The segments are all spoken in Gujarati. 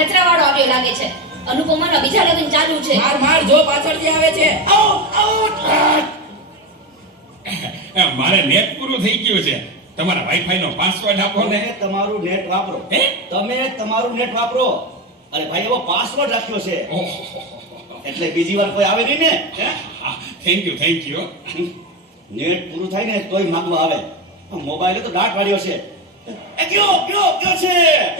કચરાવાળો આવ્યો લાગે છે. અનુપમાના બીજા લગ્ન ચાલુ છે. માર જો પાછળથી આવે છે. આઉટ. મારે નેટ પૂરું થઈ ગયું છે. તમારા વાઈફાઈ નો પાસવર્ડ આપો ને. તમે તમારું નેટ વાપરો. તમે તમારું નેટ વાપરો. અરે ભાઈ એવો પાસવર્ડ રાખ્યો છે. એટલે બીજી વાર કોઈ આવે નહીં ને. Thank you. નેટ પૂરું થાય ને તોય માંગવા આવે. મોબાઈલે તો દાટ વાળ્યો છે. એ કયો છે?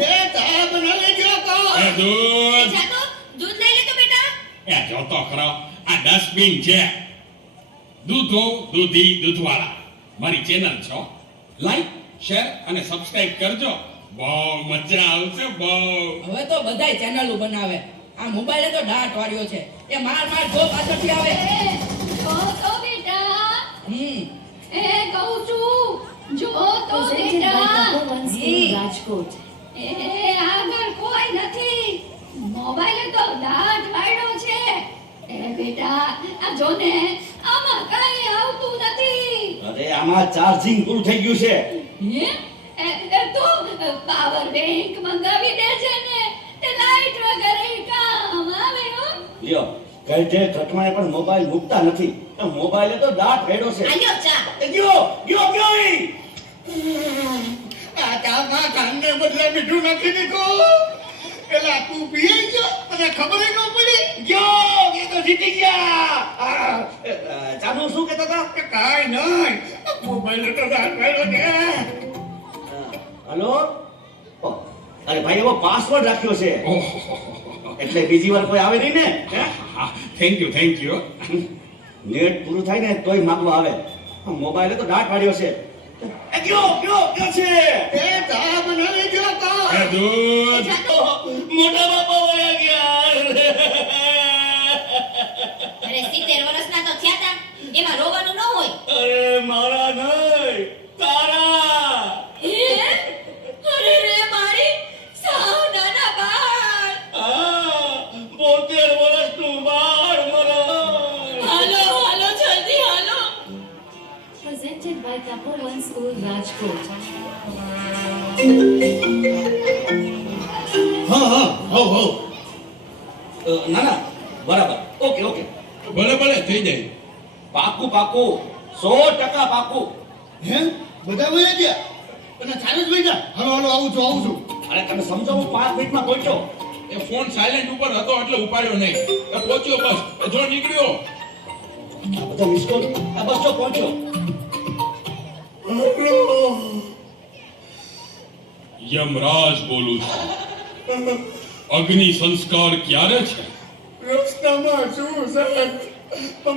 એ ચા બનાવી ગયો તો. એ દૂધ. જાતો દૂધ લઈ લે તો બેટા. એ જોતો ખરો આ ડસ્ટબિન છે. દૂધવાળા મારી ચેનલ છો. લાઈક શેર અને સબસ્ક્રાઇબ કરજો. બહુ મજા આવશે બહુ. હવે તો બધાય ચેનલો બનાવે. આ મોબાઈલે તો દાટ વાળ્યો છે. એ માર જો પાછળથી આવે. જો તો બેટા. એ કહું છું જો તો Presented by બેટા. Tpovan School, Rajkot. એ આગળ કોઈ નથી. મોબાઈલે તો દાંત વાળ્યો છે. એ બેટા આ જો ને આમાં કાંઈ આવતું નથી. અરે આમાં ચાર્જિંગ પૂરું થઈ ગયું છે. હે તો પાવર બેંક મંગાવી દે છે ને તે લાઈટ વગર કામ આવે હો. લ્યો કઈ જે ઘટમાએ પણ મોબાઈલ મૂકતા નથી. મોબાઈલે તો દાટ વાળ્યો છે. આલ્યો ચા. એ ગયો ઈ. આ ચામાં કાંને બદલે મીઠું નાખી દીધું. પેલા તું પીએ ગયો અને ખબર ન પડી. ગયો એ તો જીતી ગયા. ચાનું શું કહેતા હતા? કે કાંઈ નહીં મોબાઈલ તો દાંત વાળ્યો ને. હલો. અરે ભાઈ એવો પાસવર્ડ રાખ્યો છે. એટલે બીજી વાર કોઈ આવે નહીં ને. Thank you. નેટ પૂરું થાય ને તોય માંગવા આવે. મોબાઈલે તો દાટ વાળ્યો છે. એ કયો છે? એ ચા બનાવી ગયો તો. એ દૂધ. જાતો મોટા બાપા વયા ગયા. અરે 70 વર્ષના તો થયા તા. એમાં રોવાનું ન હોય. અરે મારા નહીં તારા. અરે રે મારી સાવ નાના બાળ. 72 વર્ષનું બાળ મારા. હાલો જલ્દી હાલો. Presented by Tpovan School, Rajkot. હા ના બરાબર. ઓકે ભલે થઈ જાય. પાકું 100% પાકું. હે બધા વયા ગયા અને ચાલુ જ બેઠા. હાલો આવું છું. અરે તમે સમજો હું 5 મિનિટમાં પહોંચ્યો. એ ફોન સાયલેન્ટ ઉપર હતો એટલે ઉપાડ્યો નહીં. એ પહોંચ્યો બસ. એ જો નીકળ્યો. આ બધા મિસ કોલ. બસ જો પહોંચ્યો. યમરાજ બોલું છું. અગ્નિ સંસ્કાર ક્યારે છે? રસ્તામાં શું સાહેબ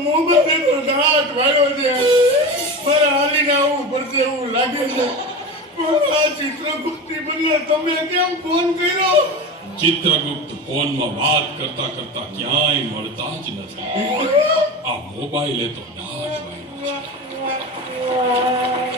મોબાઈલ તો દાંત વાળ્યો છે. મારે હાલીને આવવું પડશે એવું લાગે છે. પણ આ ચિત્રગુપ્તી બદલે તમે કેમ ફોન કર્યો? ચિત્રગુપ્ત ફોનમાં વાત કરતા ક્યાંય મળતા જ નથી. આ મોબાઈલે તો દાજ વાળ્યો છે.